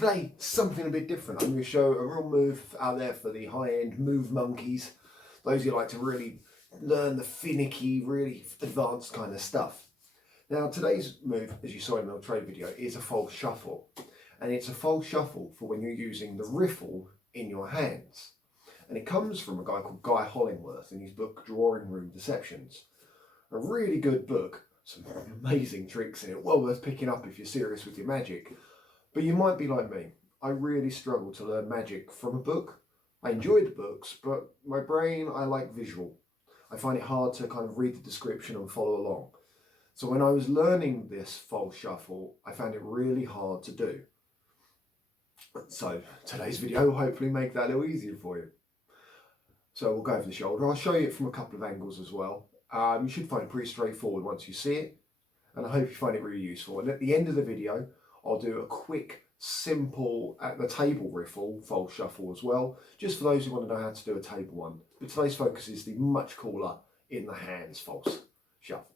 Today, something a bit different. I'm going to show a real move out there for the high-end move monkeys. Those who like to really learn the finicky, really advanced kind of stuff. Now, today's move, as you saw in the trade video, is a false shuffle. And it's a false shuffle for when you're using the riffle in your hands. And it comes from a guy called Guy Hollingworth in his book, Drawing Room Deceptions. A really good book, some amazing tricks in it, well worth picking up if you're serious with your magic. But you might be like me. I really struggle to learn magic from a book. I enjoy the books, but my brain, I like visual. I find it hard to kind of read the description and follow along. So when I was learning this false shuffle, I found it really hard to do. So today's video will hopefully make that a little easier for you. So we'll go over the shoulder. I'll show you it from a couple of angles as well. You should find it pretty straightforward once you see it. And I hope you find it really useful. And at the end of the video, I'll do a quick, simple, at the table riffle, false shuffle as well, just for those who want to know how to do a table one. But today's focus is the much cooler in the hands false shuffle.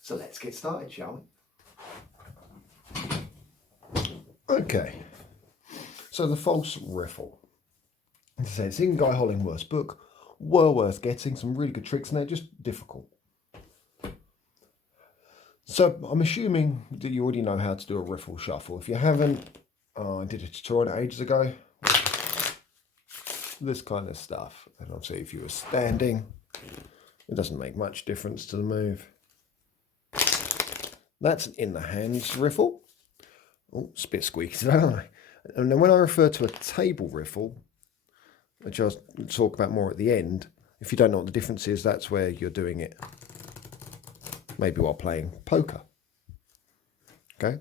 So let's get started, shall we? Okay, so the false riffle. As I said, it's in Guy Hollingworth's book, well worth getting, some really good tricks in there, just difficult. So I'm assuming that you already know how to do a riffle shuffle. If you haven't, I did a tutorial on it ages ago. This kind of stuff. And obviously if you were standing, it doesn't make much difference to the move. That's an in the hands riffle. Oh, it's a bit squeaky today, aren't I? And then when I refer to a table riffle, which I'll talk about more at the end, if you don't know what the difference is, that's where you're doing it. Maybe while playing poker. Okay.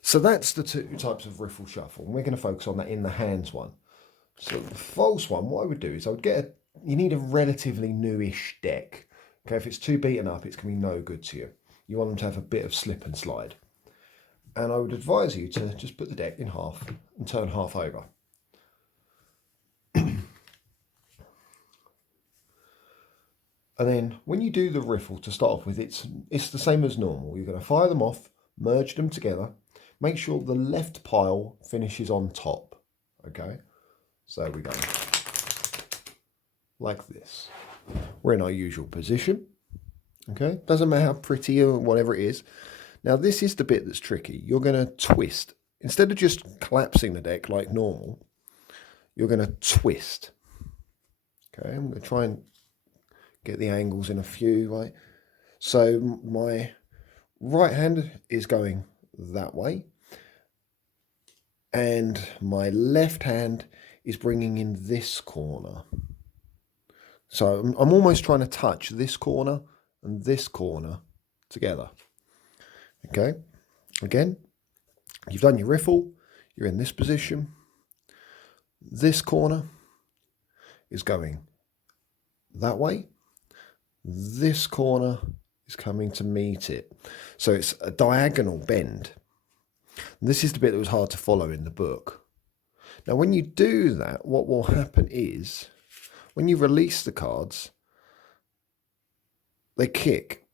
So that's the two types of riffle shuffle. And we're going to focus on that in the hands one. So the false one, what I would do is I would get you need a relatively newish deck. Okay, if it's too beaten up, it's going to be no good to you. You want them to have a bit of slip and slide. And I would advise you to just put the deck in half and turn half over. And then when you do the riffle to start off with, it's the same as normal. You're going to fire them off, merge them together, make sure the left pile finishes on top. Okay, so we go like this. We're in our usual position. Okay, doesn't matter how pretty or whatever it is. Now this is the bit that's tricky. You're going to twist. Instead of just collapsing the deck like normal, you're going to twist. Okay, I'm going to try and get the angles in a few, right? So my right hand is going that way, and my left hand is bringing in this corner. So I'm almost trying to touch this corner and this corner together. Okay, again, you've done your riffle, you're in this position. This corner is going that way. This corner is coming to meet it. So it's a diagonal bend. And this is the bit that was hard to follow in the book. Now when you do that, what will happen is, when you release the cards, they kick.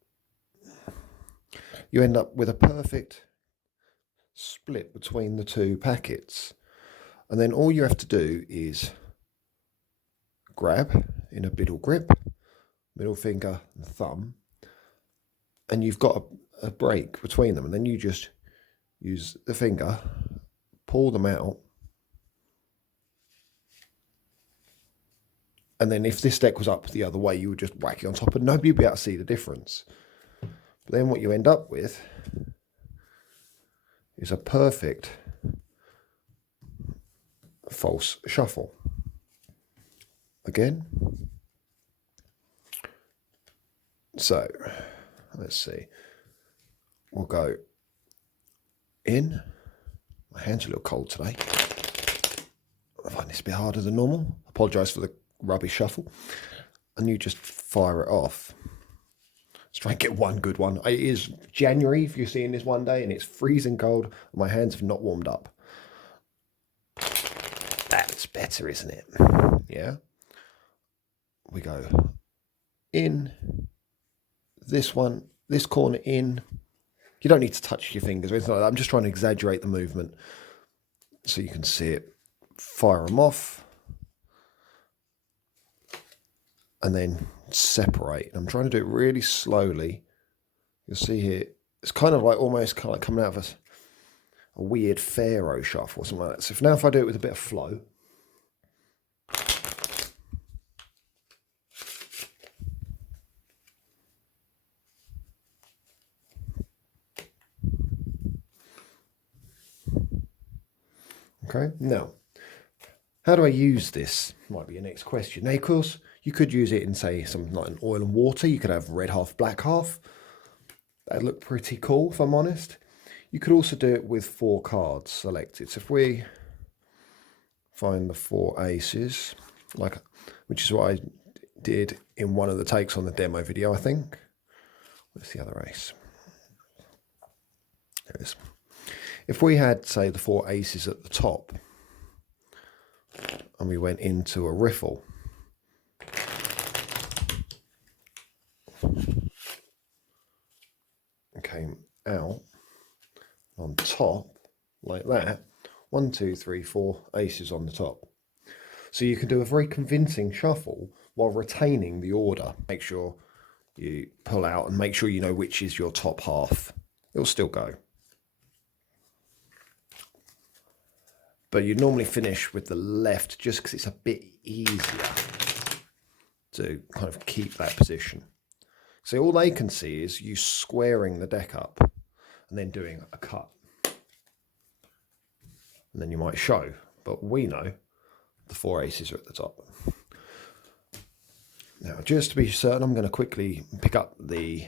You end up with a perfect split between the two packets. And then all you have to do is grab in a biddle grip, middle finger and thumb, and you've got a break between them, and then you just use the finger, pull them out, and then if this deck was up the other way, you would just whack it on top and nobody would be able to see the difference. But then what you end up with is a perfect false shuffle. Again. So, let's see. We'll go in. My hand's a little cold today. I find this a bit harder than normal. Apologise for the rubbish shuffle. And you just fire it off. Let's try and get one good one. It is January, if you're seeing this one day, and it's freezing cold. And my hands have not warmed up. That's better, isn't it? Yeah. We go in. This one, this corner in, You don't need to touch your fingers or anything like that. I'm just trying to exaggerate the movement so you can see it. Fire them off. And then separate. I'm trying to do it really slowly. You'll see here, it's kind of like almost kind of like coming out of a weird pharaoh shuffle or something like that. So now if I do it with a bit of flow. Okay, now, how do I use this? Might be your next question. Now, of course, you could use it in, say, something like an oil and water. You could have red half, black half. That'd look pretty cool, if I'm honest. You could also do it with 4 cards selected. So if we find the 4 aces, which is what I did in one of the takes on the demo video, I think. Where's the other ace? There it is. If we had, say, the 4 aces at the top, and we went into a riffle, and came out on top like that, 1, 2, 3, 4 aces on the top. So you can do a very convincing shuffle while retaining the order. Make sure you pull out and make sure you know which is your top half. It'll still go. But you normally finish with the left just because it's a bit easier to kind of keep that position. So all they can see is you squaring the deck up and then doing a cut. And then you might show, but we know the 4 aces are at the top. Now, just to be certain, I'm going to quickly pick up the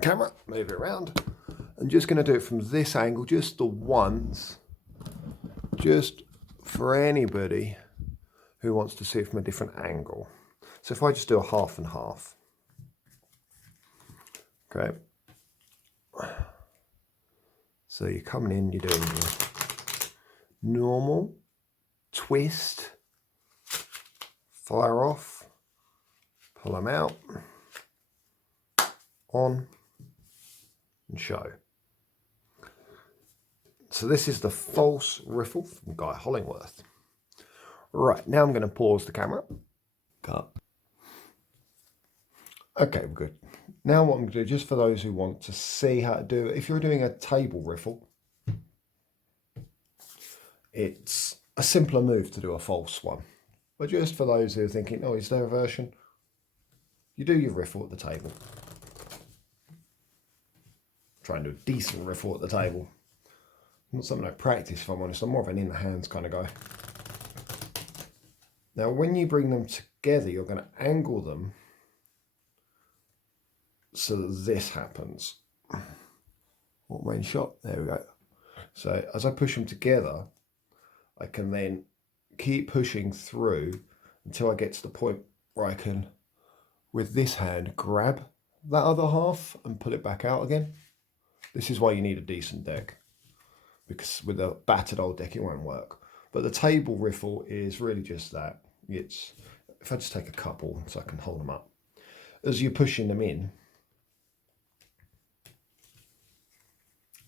camera, move it around. I'm just going to do it from this angle, just the once. Just for anybody who wants to see it from a different angle. So if I just do a half and half. Okay. So you're coming in, you're doing your normal, twist, fire off, pull them out, on, and show. So this is the false riffle from Guy Hollingworth. Right, now I'm going to pause the camera. Cut. Okay, we're good. Now what I'm going to do, just for those who want to see how to do it, if you're doing a table riffle, it's a simpler move to do a false one. But just for those who are thinking, oh, is there a version? You do your riffle at the table. Try and do a decent riffle at the table. Not something I practice, if I'm honest. I'm more of an in-the-hands kind of guy. Now, when you bring them together, you're going to angle them so that this happens. What main shot? There we go. So as I push them together, I can then keep pushing through until I get to the point where I can, with this hand, grab that other half and pull it back out again. This is why you need a decent deck, because with a battered old deck it won't work. But the table riffle is really just that. It's, if I just take a couple so I can hold them up, as you're pushing them in,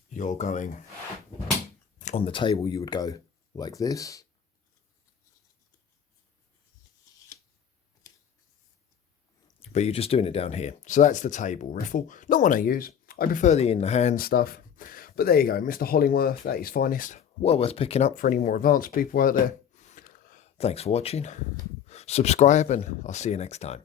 you're going on the table, you would go like this, but you're just doing it down here. So that's the table riffle, not one I use. I prefer the in the hand stuff. But there you go, Mr. Hollingworth at his finest. Well worth picking up for any more advanced people out there. Thanks for watching. Subscribe and I'll see you next time.